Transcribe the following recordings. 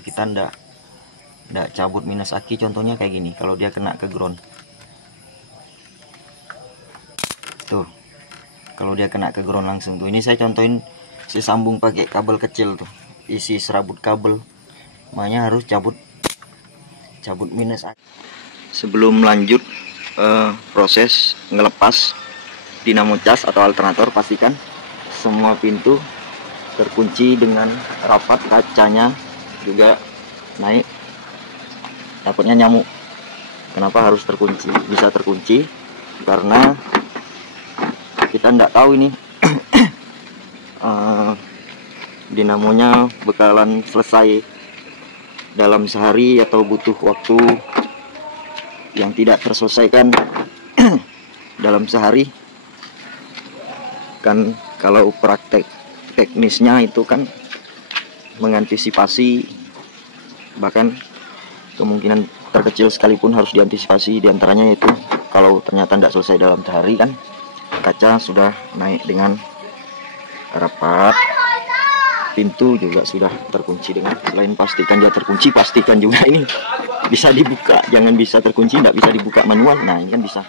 kalau kita ndak cabut minus aki, contohnya kayak gini, kalau dia kena ke ground tuh, kalau dia kena ke ground langsung tuh. Ini saya contohin, saya sambung pakai kabel kecil tuh, isi serabut kabel, makanya harus cabut minus aki. Sebelum lanjut proses ngelepas dinamo cas atau alternator, pastikan semua pintu terkunci dengan rapat, kacanya juga naik, takutnya nyamuk. Kenapa harus terkunci? Bisa terkunci karena kita nggak tahu ini dinamonya bakalan selesai dalam sehari atau butuh waktu yang tidak terselesaikan dalam sehari kan. Kalau praktek teknisnya itu kan mengantisipasi, bahkan kemungkinan terkecil sekalipun harus diantisipasi. Diantaranya itu kalau ternyata tidak selesai dalam sehari kan, kaca sudah naik dengan rapat, pintu juga sudah terkunci dengan, selain pastikan dia terkunci, pastikan juga ini bisa dibuka. Jangan bisa terkunci tidak bisa dibuka manual. Nah ini kan bisa.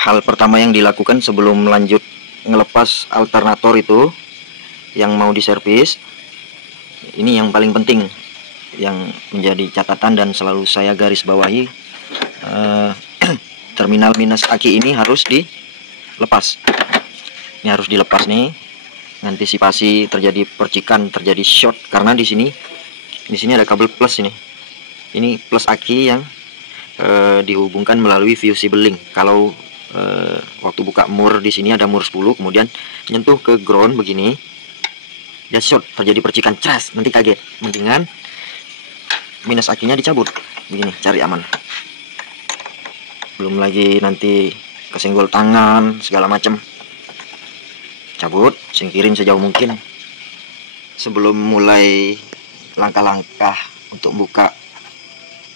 Hal pertama yang dilakukan sebelum lanjut ngelepas alternator itu yang mau diservis, ini yang paling penting, yang menjadi catatan dan selalu saya garis bawahi, terminal minus aki ini harus dilepas. Ini harus dilepas nih, antisipasi terjadi percikan, terjadi short, karena di sini ada kabel plus ini. Ini plus aki yang dihubungkan melalui fusible link. Kalau waktu buka mur di sini ada mur 10, kemudian nyentuh ke ground begini, dia short, terjadi percikan, crash, nanti kaget. Mendingan minus akinya dicabut begini, cari aman. Belum lagi nanti kesenggol tangan segala macam. Cabut, singkirin sejauh mungkin. Sebelum mulai langkah-langkah untuk buka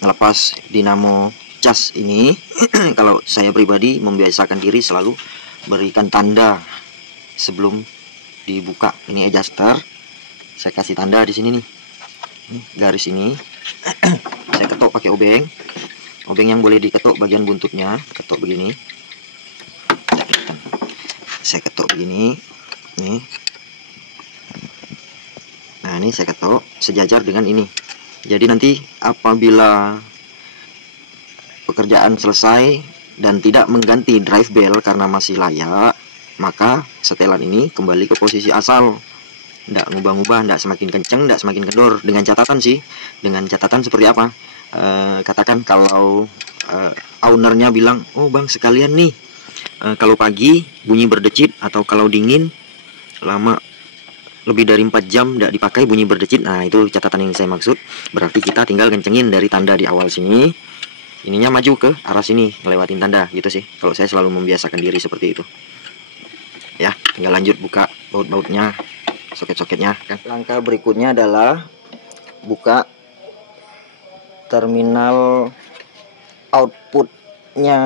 ngelepas dinamo cas ini, kalau saya pribadi membiasakan diri selalu berikan tanda sebelum dibuka. Ini adjuster, saya kasih tanda di sini nih, garis ini. Saya ketuk pakai obeng yang boleh diketuk bagian buntutnya, ketuk begini. Saya ketuk begini nih. Nah ini saya ketuk sejajar dengan ini. Jadi nanti apabila pekerjaan selesai dan tidak mengganti drive bell karena masih layak, maka setelan ini kembali ke posisi asal, tidak ngubah-ngubah, tidak semakin kenceng, tidak semakin kendor. Dengan catatan sih, dengan catatan seperti apa? Katakan kalau ownernya bilang, oh bang sekalian nih, kalau pagi bunyi berdecit, atau kalau dingin lama lebih dari 4 jam tidak dipakai bunyi berdecit. Nah itu catatan yang saya maksud. Berarti kita tinggal kencengin dari tanda di awal sini, ininya maju ke arah sini, ngelewatin tanda gitu sih. Kalau saya selalu membiasakan diri seperti itu. Ya, tinggal lanjut buka baut-bautnya, soket-soketnya kan. Langkah berikutnya adalah buka terminal outputnya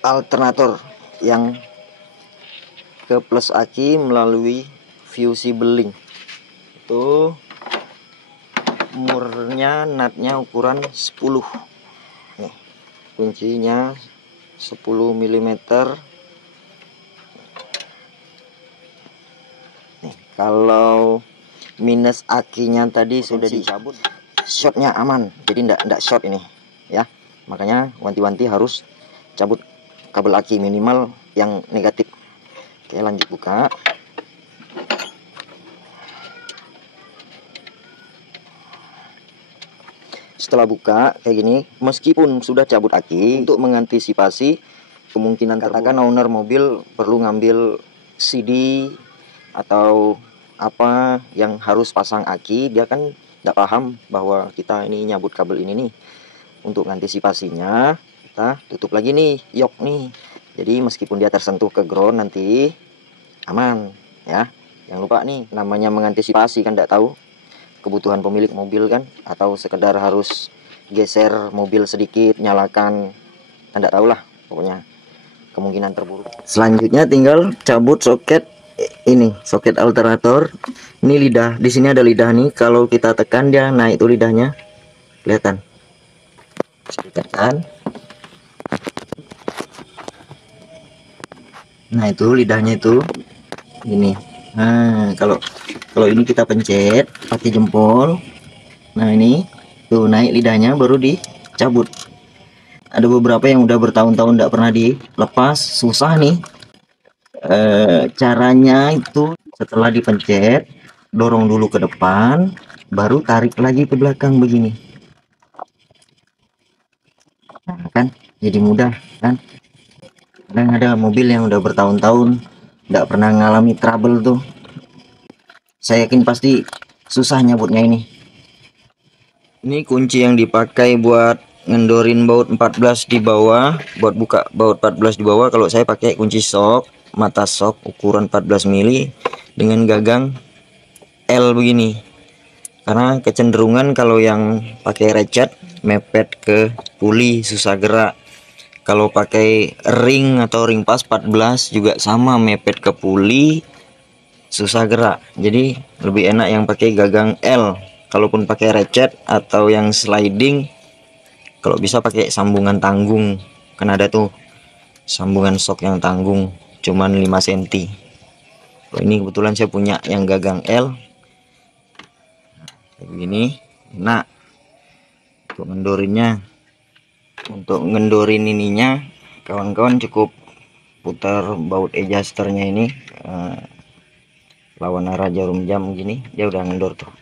alternator yang ke plus aki melalui fusible link. Itu murnya, nutnya ukuran 10 nih, kuncinya 10 mm nih. Kalau minus akinya tadi sudah dicabut, shortnya aman, jadi ndak short ini ya. Makanya wanti-wanti harus cabut kabel aki minimal yang negatif. Oke, lanjut buka. Setelah buka kayak gini, meskipun sudah cabut aki, untuk mengantisipasi kemungkinan katakan owner mobil perlu ngambil CD atau apa yang harus pasang aki, dia kan tidak paham bahwa kita ini nyabut kabel ini nih. Untuk mengantisipasinya kita tutup lagi nih yok nih, jadi meskipun dia tersentuh ke ground nanti aman ya. Jangan lupa nih, namanya mengantisipasi kan, tidak tahu kebutuhan pemilik mobil kan, atau sekedar harus geser mobil sedikit, nyalakan, tidak tahu lah pokoknya. kemungkinan terburuk. Selanjutnya tinggal cabut soket ini, soket alternator. Ini lidah, di sini ada lidah nih. Kalau kita tekan dia naik tuh lidahnya, kelihatan. Tekan. Nah itu lidahnya itu ini. Nah kalau ini kita pencet pakai jempol. Nah ini tuh naik lidahnya, baru dicabut. Ada beberapa yang udah bertahun-tahun tidak pernah dilepas, susah nih. Caranya itu setelah dipencet, dorong dulu ke depan, baru tarik lagi ke belakang begini. Nah, kan jadi mudah kan. Kadang ada mobil yang udah bertahun-tahun tidak pernah ngalami trouble tuh, saya yakin pasti susah nyabutnya ini. Ini kunci yang dipakai buat ngendorin baut 14 di bawah, buat buka baut 14 di bawah. Kalau saya pakai kunci sok, mata sok ukuran 14 mili dengan gagang L begini. Karena kecenderungan kalau yang pakai ratchet mepet ke puli, susah gerak. Kalau pakai ring atau ring pas 14 juga sama, mepet ke puli, susah gerak. Jadi lebih enak yang pakai gagang L. Kalaupun pakai ratchet atau yang sliding, kalau bisa pakai sambungan tanggung. Kan ada tuh sambungan sok yang tanggung, cuman 5 cm. Kalau ini kebetulan saya punya yang gagang L. Kayak begini. Nah, untuk ngendorinnya, untuk ngendorin ininya, kawan-kawan cukup putar baut adjusternya ini lawan arah jarum jam gini, dia udah ngendor tuh.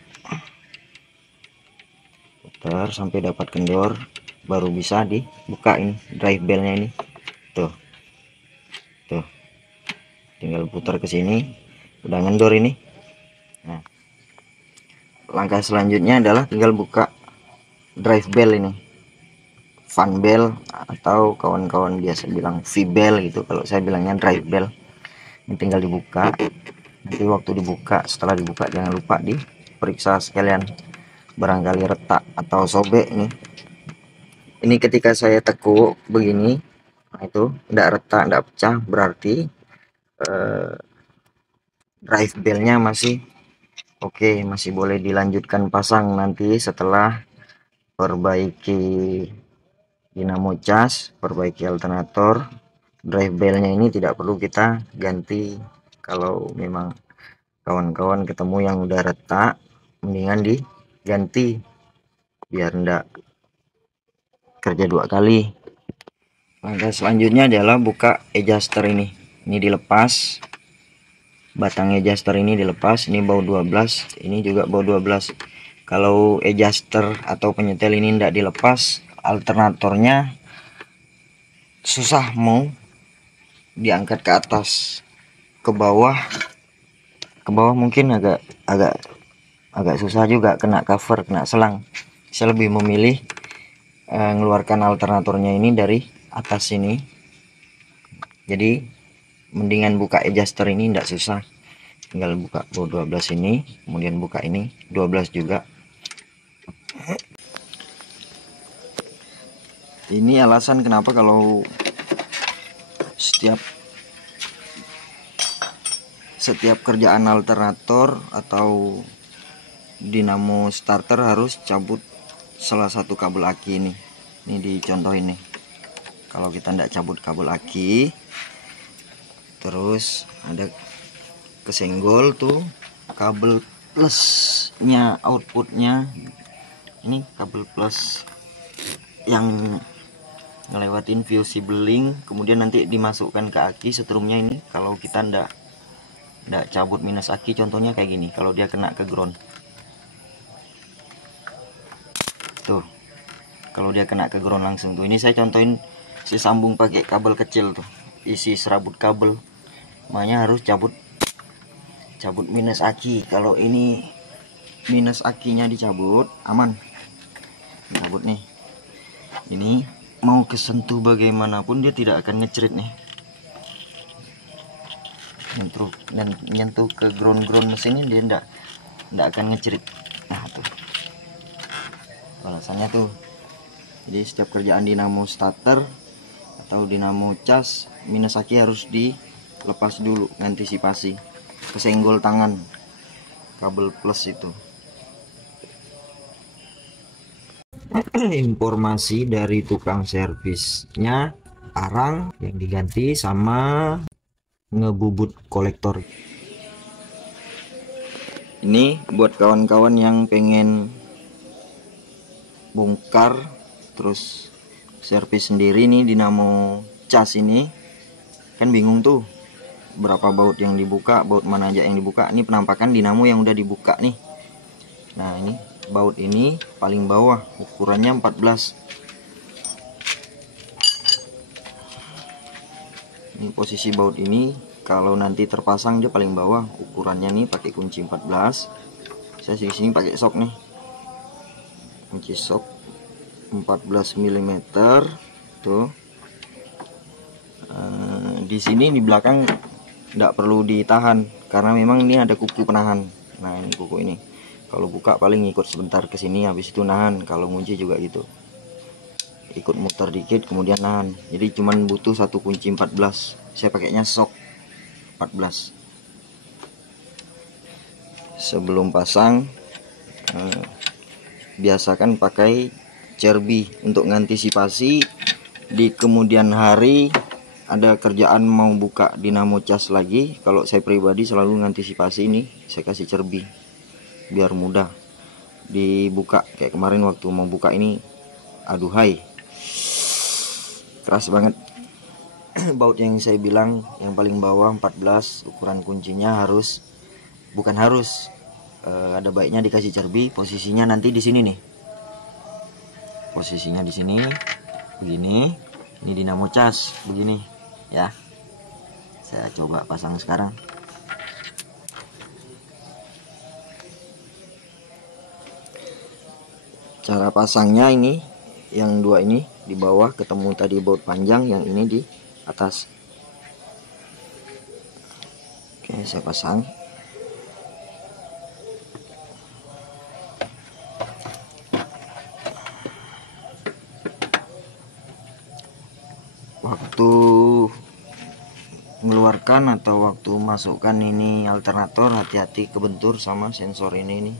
Putar sampai dapat kendor, baru bisa dibuka ini drive belnya ini. Tuh tinggal putar ke sini, udah ngendor ini. Nah, langkah selanjutnya adalah tinggal buka drive bell ini, fan bell atau kawan-kawan biasa bilang V-bell gitu, kalau saya bilangnya drive bell. Ini tinggal dibuka. Nanti waktu dibuka, setelah dibuka jangan lupa diperiksa sekalian, barangkali retak atau sobek nih. Ini ketika saya tekuk begini, nah itu tidak retak, tidak pecah, berarti drive bellnya masih oke, masih boleh dilanjutkan pasang nanti setelah perbaiki dinamo cas, perbaiki alternator. Drive bellnya ini tidak perlu kita ganti. Kalau memang kawan-kawan ketemu yang udah retak, mendingan diganti biar ndak kerja 2 kali. Langkah selanjutnya adalah buka adjuster ini dilepas, batang adjuster ini dilepas. Ini baut 12, ini juga baut 12. Kalau adjuster atau penyetel ini tidak dilepas, alternatornya susah mau diangkat ke atas. Ke bawah mungkin agak susah juga, kena cover, kena selang. Saya lebih memilih mengeluarkan alternatornya ini dari atas sini. Jadi mendingan buka adjuster ini tidak susah, tinggal buka baut 12 ini, kemudian buka ini 12 juga. Ini alasan kenapa kalau setiap kerjaan alternator atau dinamo starter harus cabut salah satu kabel aki ini. Ini dicontohin nih. Kalau kita tidak cabut kabel aki, terus ada kesenggol tuh kabel plusnya, outputnya ini kabel plus yang ngelewatin fusible link, kemudian nanti dimasukkan ke aki setrumnya ini. Kalau kita ndak cabut minus aki, contohnya kayak gini, kalau dia kena ke ground tuh, kalau dia kena ke ground langsung tuh. Ini saya contohin, si sambung pakai kabel kecil tuh, isi serabut kabel, makanya harus cabut minus aki. Kalau ini minus akinya dicabut, aman. Cabut nih, ini mau kesentuh bagaimanapun dia tidak akan ngecerit nih, nyentuh ke ground mesinnya dia ndak akan ngecerit. Nah tuh alasannya tuh. Jadi setiap kerjaan dinamo starter atau dinamo cas minus aki harus dilepas dulu, antisipasi kesenggol tangan kabel plus itu. Informasi dari tukang servisnya, arang yang diganti sama ngebubut kolektor. Ini buat kawan-kawan yang pengen bongkar terus servis sendiri nih dinamo cas ini, kan bingung tuh berapa baut yang dibuka, baut mana aja yang dibuka. Ini penampakan dinamo yang udah dibuka nih. Nah, ini baut ini paling bawah, ukurannya 14. Ini posisi baut ini kalau nanti terpasang dia paling bawah, ukurannya nih pakai kunci 14. Saya di sini pakai sok nih, kunci sok 14 mm tuh. Di sini di belakang tidak perlu ditahan karena memang ini ada kuku penahan. Nah, ini kuku ini kalau buka paling ikut sebentar ke sini, habis itu nahan. Kalau ngunci juga gitu, ikut muter dikit kemudian nahan. Jadi cuman butuh satu kunci 14. Saya pakainya sok 14. Sebelum pasang biasakan pakai cerbi untuk mengantisipasi di kemudian hari ada kerjaan mau buka dinamo cas lagi. Kalau saya pribadi selalu mengantisipasi ini, saya kasih cerbi biar mudah dibuka. Kayak kemarin waktu mau buka ini, aduhai, keras banget. Baut yang saya bilang yang paling bawah 14, ukuran kuncinya harus, bukan harus, ada baiknya dikasih cerbi. Posisinya nanti di sini nih, posisinya di sini begini. Ini dinamo cas begini ya. Saya coba pasang sekarang. Cara pasangnya ini, yang dua ini di bawah ketemu tadi baut panjang, yang ini di atas. Oke, saya pasang. Waktu mengeluarkan atau waktu masukkan ini alternator, hati-hati kebentur sama sensor ini nih.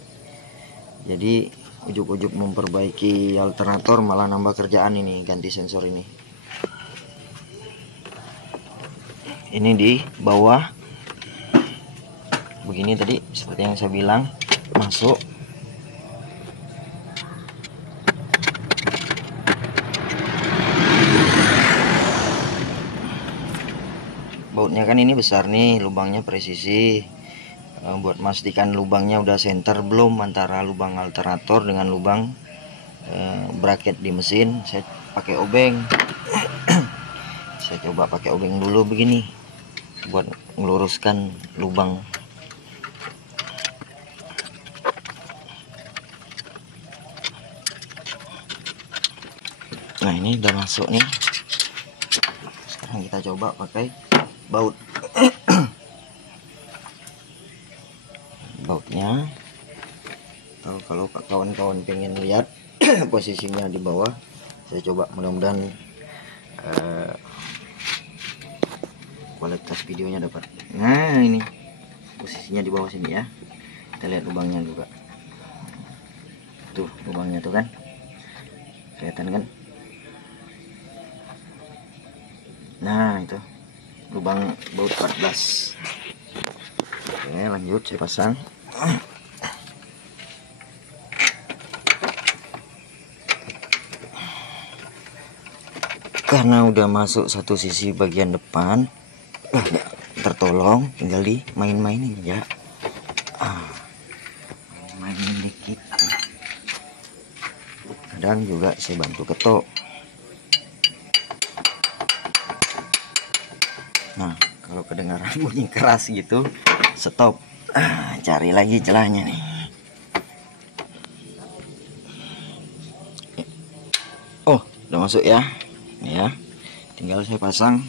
Jadi ujuk-ujuk memperbaiki alternator malah nambah kerjaan ini, ganti sensor ini. Ini di bawah begini tadi seperti yang saya bilang, masuk. Bautnya kan ini besar nih, lubangnya presisi. Buat memastikan lubangnya udah center belum antara lubang alternator dengan lubang bracket di mesin, saya pakai obeng. Saya coba pakai obeng dulu begini buat meluruskan lubang. Nah, ini udah masuk nih. Sekarang kita coba pakai baut. Bautnya, atau kalau kawan-kawan pengen lihat posisinya di bawah, saya coba, mudah-mudahan kualitas videonya dapat. Nah, ini posisinya di bawah sini ya. Kita lihat lubangnya juga. Tuh lubangnya tuh kan, kelihatan kan? Nah, itu lubang baut 14. Oke, lanjut saya pasang. Karena udah masuk satu sisi bagian depan, tertolong, tinggal di main-mainin ya. Mainin dikit. Kadang juga saya bantu ketok. Nah, kalau kedengaran bunyi keras gitu, stop. Cari lagi celahnya nih. Oh, udah masuk ya. Ya, tinggal saya pasang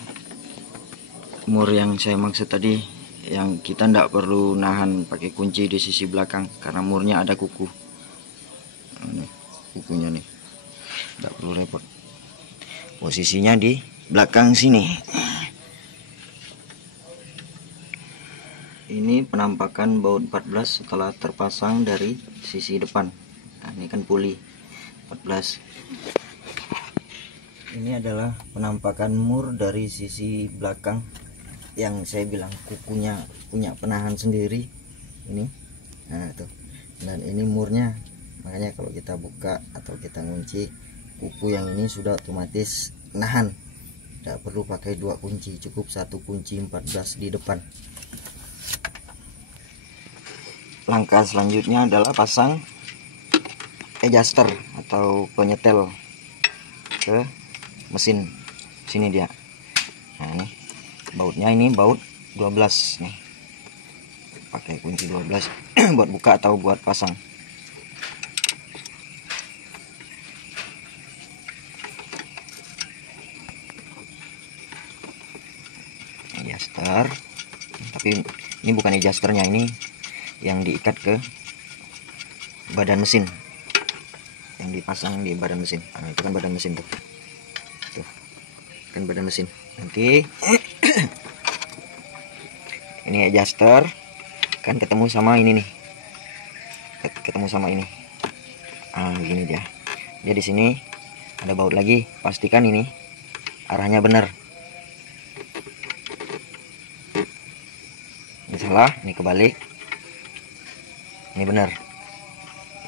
mur yang saya maksud tadi, yang kita ndak perlu nahan pakai kunci di sisi belakang karena murnya ada kuku. Ini kukunya nih, ndak perlu repot. Posisinya di belakang sini. Ini penampakan baut 14 setelah terpasang dari sisi depan. Nah, ini kan puli 14. Ini adalah penampakan mur dari sisi belakang yang saya bilang kukunya punya penahan sendiri ini. Nah tuh, dan ini murnya, makanya kalau kita buka atau kita ngunci, kuku yang ini sudah otomatis nahan, tidak perlu pakai 2 kunci, cukup 1 kunci 14 di depan. Langkah selanjutnya adalah pasang adjuster atau penyetel ke mesin. Sini dia. Nah ini bautnya, ini baut 12 nih, pakai kunci 12 buat buka atau buat pasang. Adjuster, tapi ini bukan adjusternya, ini yang diikat ke badan mesin, yang dipasang di badan mesin. Nah, itu kan badan mesin tuh kan badan mesin. Nanti ini adjuster kan ketemu sama ini nih, ketemu sama ini. Gini dia. Jadi di sini ada baut lagi, pastikan ini arahnya benar. Ini salah, ini kebalik. Ini benar.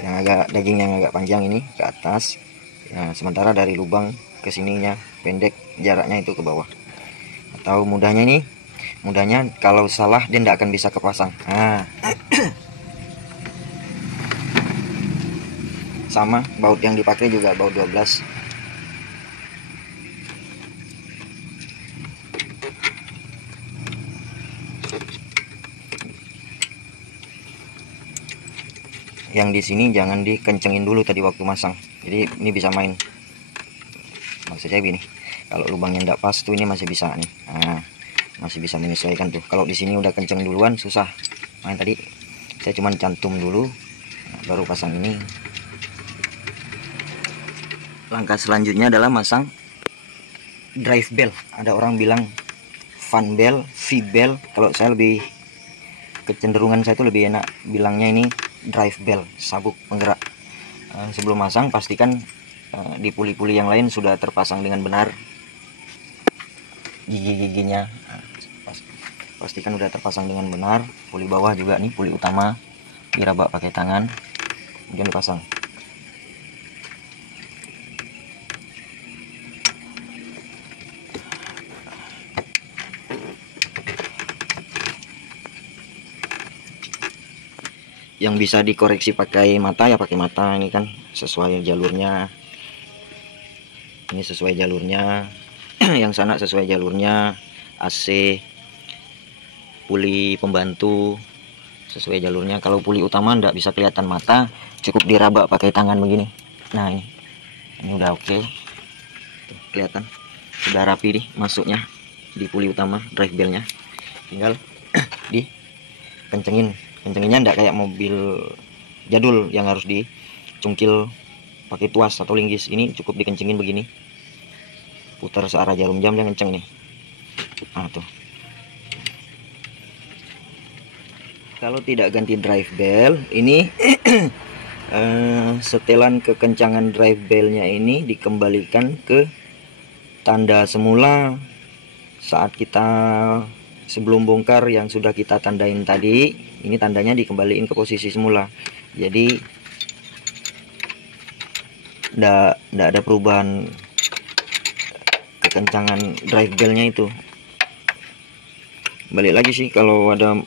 Yang agak daging yang agak panjang ini ke atas. Nah, sementara dari lubang ke sininya pendek, jaraknya itu ke bawah. Atau mudahnya kalau salah dia tidak akan bisa kepasang. Nah. Sama baut yang dipakai juga baut 12. Yang di sini jangan dikencengin dulu tadi waktu masang, jadi ini bisa main. Maksud saya gini, kalau lubangnya tidak pas tuh ini masih bisa nih. Nah, masih bisa menyesuaikan tuh. Kalau di sini udah kenceng duluan susah. Main tadi saya cuma cantum dulu, nah, baru pasang ini. Langkah selanjutnya adalah masang drive bell. Ada orang bilang fan bell, V-bell. Kalau saya lebih, kecenderungan saya itu lebih enak bilangnya ini drive bell, sabuk penggerak. Sebelum masang pastikan di puli-puli yang lain sudah terpasang dengan benar. Gigi-giginya pastikan sudah terpasang dengan benar. Puli bawah juga nih, puli utama diraba pakai tangan, kemudian dipasang. Yang bisa dikoreksi pakai mata ya pakai mata, ini kan sesuai jalurnya. Ini sesuai jalurnya. Yang sana sesuai jalurnya. AC, puli pembantu sesuai jalurnya. Kalau puli utama ndak bisa kelihatan mata, cukup diraba pakai tangan begini. Nah ini udah oke. Tuh, kelihatan sudah rapi nih masuknya di puli utama drive bellnya. Tinggal dikencengin. Kencenginnya enggak kayak mobil jadul yang harus dicungkil pakai tuas atau linggis. Ini cukup dikencengin begini, putar searah jarum jam, dia kenceng nih. Nah tuh, kalau tidak ganti drive bell ini setelan kekencangan drive bellnya ini dikembalikan ke tanda semula saat kita sebelum bongkar yang sudah kita tandain tadi. Ini tandanya dikembaliin ke posisi semula, jadi ndak ada perubahan kekencangan drive bellnya itu. Balik lagi sih, kalau ada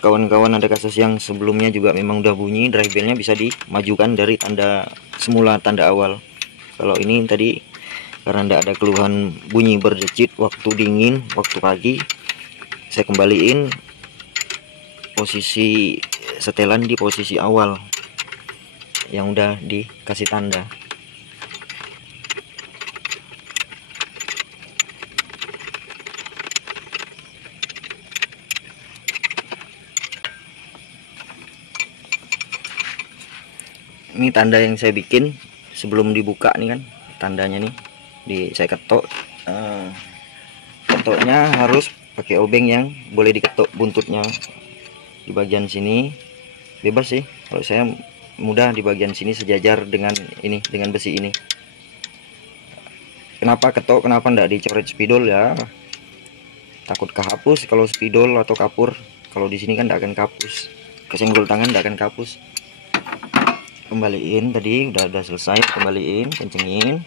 kawan-kawan ada kasus yang sebelumnya juga memang udah bunyi drive bellnya, bisa dimajukan dari tanda semula, tanda awal. Kalau ini tadi karena ndak ada keluhan bunyi berdecit waktu dingin, waktu pagi, saya kembaliin posisi setelan di posisi awal yang udah dikasih tanda. Ini tanda yang saya bikin sebelum dibuka nih kan, tandanya nih saya ketok ketoknya harus pakai obeng yang boleh diketok buntutnya di bagian sini, bebas sih. Kalau saya mudah di bagian sini sejajar dengan ini, dengan besi ini. Kenapa ketok, kenapa ndak dicoret spidol ya? Takut kehapus kalau spidol atau kapur. Kalau di sini kan ndak akan kapus, kesenggol tangan ndak akan kapus. Kembaliin, tadi udah selesai, kembaliin, kencengin,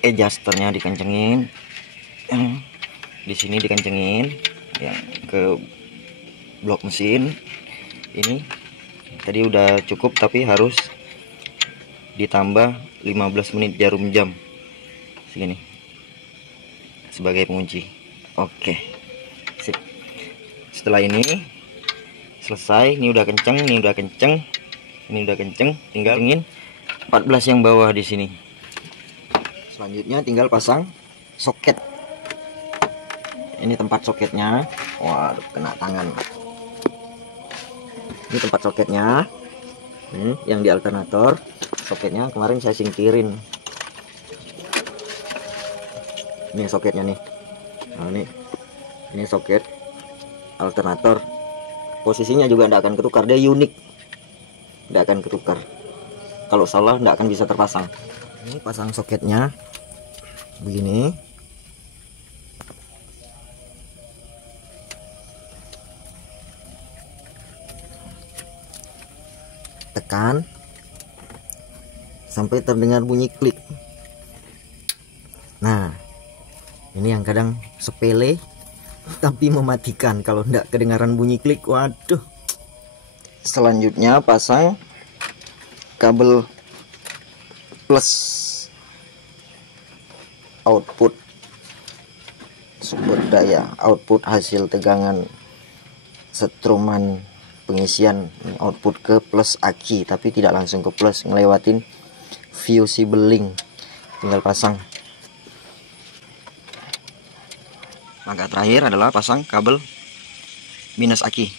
adjusternya dikencengin, di sini dikencengin yang ke blok mesin ini. Tadi udah cukup tapi harus ditambah 15 menit jarum jam segini sebagai pengunci. Oke, sip. Setelah ini selesai, ini udah kenceng, ini udah kenceng, ini udah kenceng, tinggal ingin 14 yang bawah di sini. Selanjutnya tinggal pasang soket. Ini tempat soketnya. Waduh, kena tangan. Ini tempat soketnya. Yang di alternator. Soketnya kemarin saya singkirin. Ini soketnya nih. Nah, ini soket alternator. Posisinya juga tidak akan ketukar, dia unik, tidak akan ketukar. Kalau salah tidak akan bisa terpasang. Ini pasang soketnya begini. Tekan sampai terdengar bunyi klik. Nah, ini yang kadang sepele tapi mematikan kalau tidak kedengaran bunyi klik. Waduh. Selanjutnya pasang kabel plus output sumber daya, output hasil tegangan setruman pengisian. Ini output ke plus aki, tapi tidak langsung ke plus, ngelewatin fusible link. Tinggal pasang. Langkah terakhir adalah pasang kabel minus aki.